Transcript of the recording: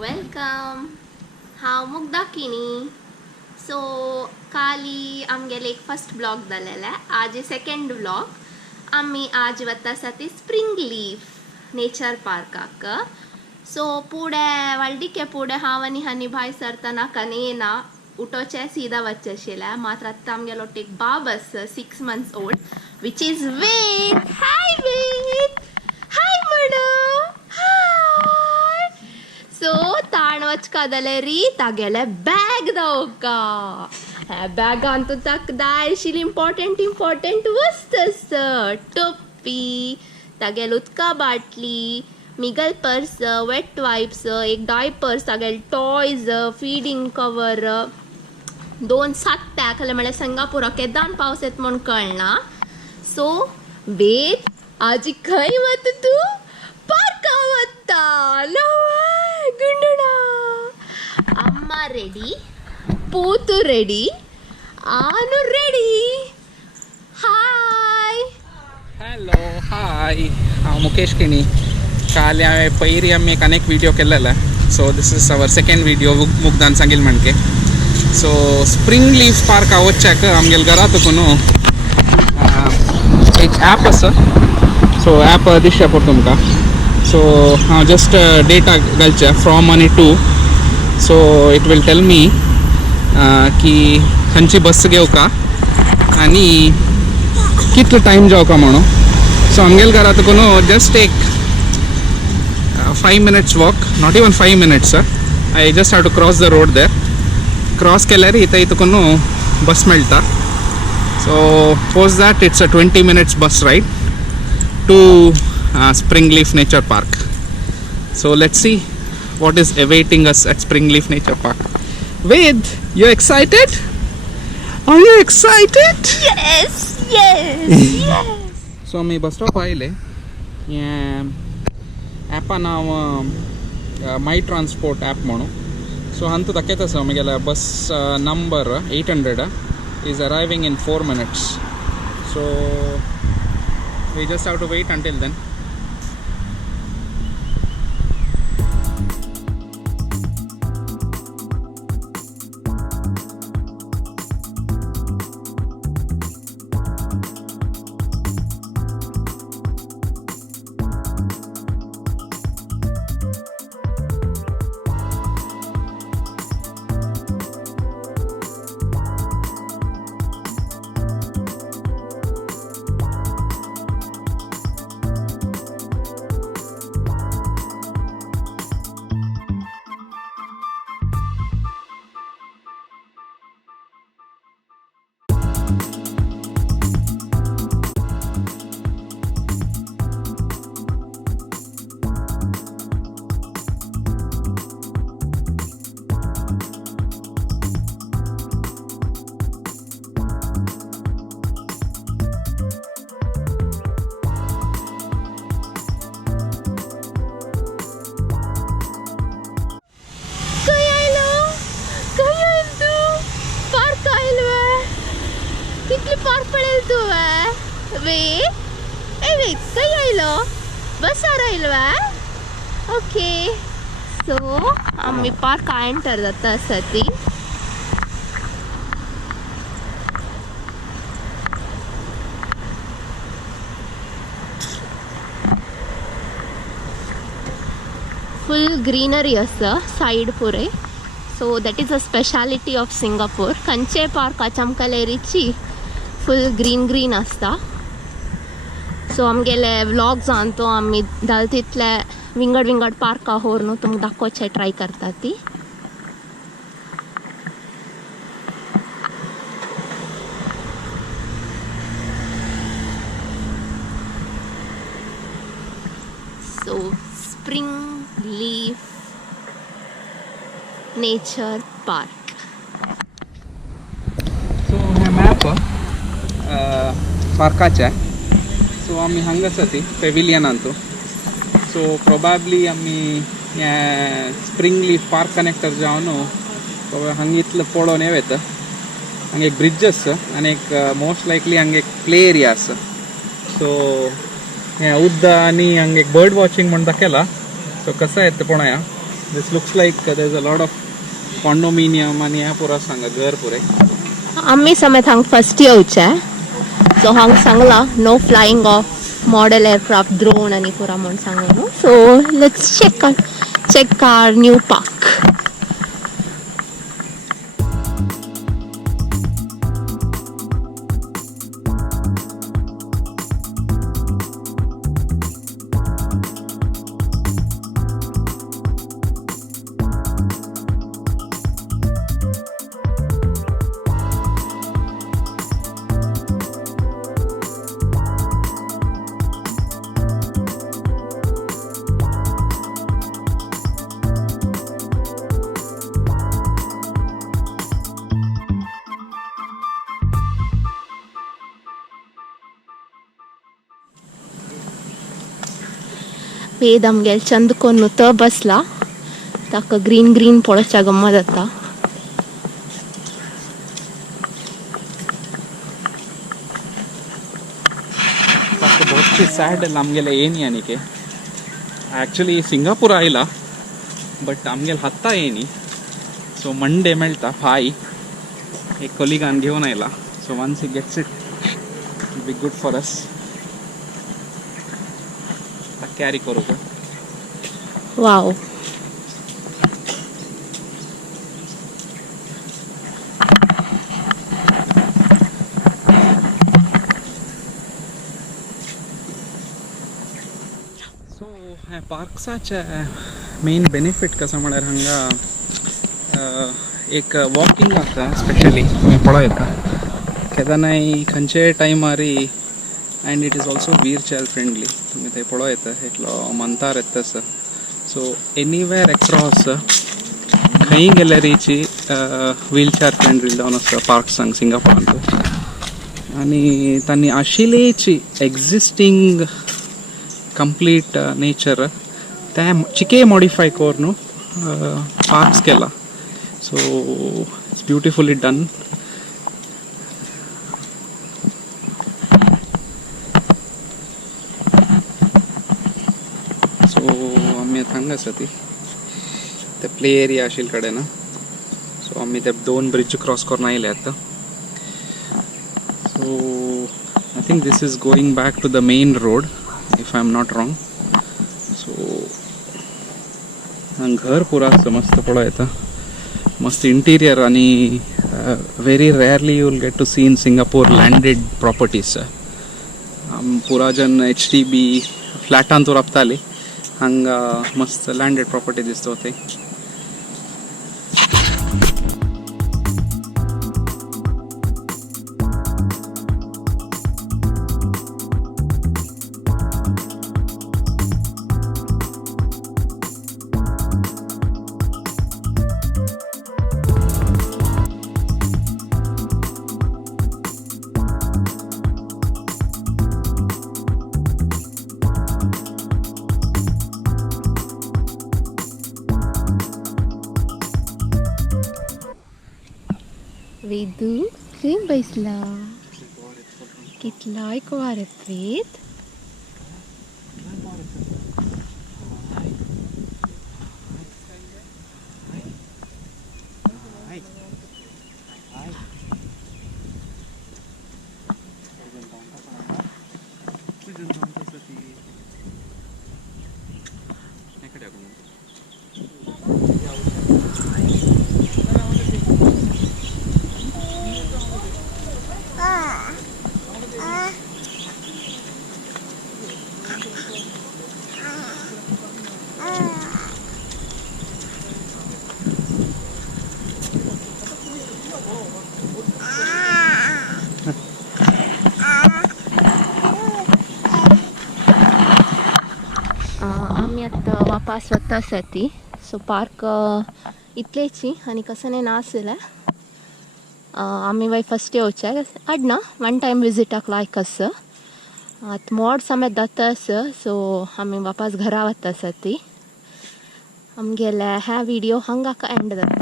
Welcome. हांव मुग्धाकिनी. सो काली आमगेले एक फर्स्ट ब्लॉग जालेले. आज सेकंड ब्लॉग. आम्ही आज वता ती स्प्रिंग लीफ नेचर पार्काक. सो पुढे वळडिके पुढे हांव आनी हनी भाई सरतना कनेना उठोचे सीधा वच्चेशिले. मात्र आतां आमगेलो एक बाब आसा 6 months old which is wait. Hi wait. Hi म्हणो. सो ताण वचका जाल्यार री तागेले बॅग दावका. ह्या बॅगान तूं ताका जाय आशिल्ली इम्पॉर्टंट वस्त आसा. टोपी, तागेल उदका बाटली, मिगल पर्स, वेट वाइप्स, एक डायपर्स, तागेल टॉयज, फीडिंग कवर, 2 सात्त्या खाली म्हळ्यार सिंगापुराक केदान पावस येत म्हूण कळना. सो वेट, आजी खंय वता तूं? पार्का वता. गुंडणा. अम्मा रेडी, पूतू रेडी, आनु रेडी. हाय. हॅलो हाय, हांव मुकेश किणी. काल हांवें पयलीं आमी एक अनेक व्हिडिओ केल्लेले. So this is our second video मुग्धान सांगिल म्हणके. सो स्प्रिंग लीफ पार्क वच्चाक आमगेल घरा तकून एक ॲप आसा. सो ॲप दिश्या पडटा तुमकां. सो हांव जस्ट डेटा घालचे फ्रॉम आनी to. So it will tell me की खंयची बस घेवका आनी कितलो टायम जावका म्हणून. सो आमगेल घरा तकून जस्ट एक 5 minutes walk, not even 5 minutes. I just have to cross the road there. Cross केल्यार इथं तकून बस मेळटा. So post that it's a 20 minutes bus ride to Springleaf Nature Park. So let's see what is awaiting us at Springleaf Nature Park. Ved, you excited? Are you excited? Yes, yes, yes. So me bus stop आयले. ॲपा नाव my transport app म्हणून. सो हांतू दाखयता आसा म्हगेल्या बस number 800 is arriving in 4 minutes. So we just have to wait until then. कितली park पडेल तू wait काही आयलो बसार आयलो. ओके. सो आम्ही पार्क एंटर जाता आसा ती. फुल ग्रीनरी आसा साइड पुरे. So that is a speciality of Singapore. खंयचे पार्काचे आमकां लेरीची फुल ग्रीन आसता. सो आमगेले व्लॉग्स आन तो आमी जाल तितले विंगड पार्का होर न्हू तुमकां दाखोवचे ट्राय करता ती. So spring leaf nature park. So हे मॅप पार्काचे. सो आमी हांगा आसा ती पेविलियनान तो. सो प्रोबॅबली आमी स्प्रिंग लीफ पार्क कनेक्टर जावन हांगा इतलें पळोवन येता. हांगा एक ब्रिज आसा आनी एक मोस्ट लायकली हांगा एक प्ले एरिया आसा. सो हें उद्दा आनी हांगा एक बर्ड वॉचिंग म्हण दाखयला. सो कसं आहे ते पळोवया. This looks like there's a lot of condominium आणि ह्या पुरा सांगा घर पुरे. आम्ही समेत हांग फर्स्ट येवचे सो हांग सांगला no flying of model aircraft drone आणि पुरा म्हणून सांगलो so let's check our new park. वेद आमगेल चंद कोण त बसला ताका ग्रीन ग्रीन पळोवच्या गम्मत जाता. बहुत सॅड आमगेले येनी आनी के ॲक्च्युली सिंगापूर आयला बट आमगेल हत्ता येनी सो मंडे मेळटा फाय एक कोलिगान घेऊन आयला so once he gets it be good for us carry करू का. वाव सो ह्या पार्क्साचे मेन बेनिफिट कसं म्हळ्यार हांगा एक वॉकिंग आसा स्पेशली पळयता केदानाय खंयचे टायमारी and it is also wheel chair friendly तुम्ही थंय पळो येता इतलो मंतार येता तसं सो एनीवेर अक्रॉस खंय गेल्यारीची व्हील चॅर फ्रेंडली जावन आसा पार्क्सांक सिंगापोरांत आनी तांणी आशिल्लीची एक्झिस्टींग कंप्लीट नेचर ते चिके मॉडिफाय करून पार्क्स केला सो इट्स ब्युटिफुली डन. सो आम्ही हांगा आसा ती ते प्ले एरिया आशिल्ले कडेन सो आम्ही ते 2 ब्रिज क्रॉस करून आयले आतां. So I think this is going back to the main road if I am not wrong. So घर पुरा आसा मस्त पळो येता मस्त इंटिरियर आणि very rarely you will get to see in Singapore landed properties. पुरा जन HDB फ्लॅटांत राबताली हांगा मस्त लँडेड प्रॉपर्टी दिसता होते. वेदू खंय बसला कितलाय कोवार वेद. आम्ही आता वापस वता ती सो पार्क इतलेची आणि कसं नाही नासलं आम्ही वय फर्स्ट येवचे आडना 1 टायम विजिटाक लायक असं आत मोड समेत जाता सो आम्ही वापस घरा वता ती आमगेले ह्या व्हिडिओ हांगा एंड जाता.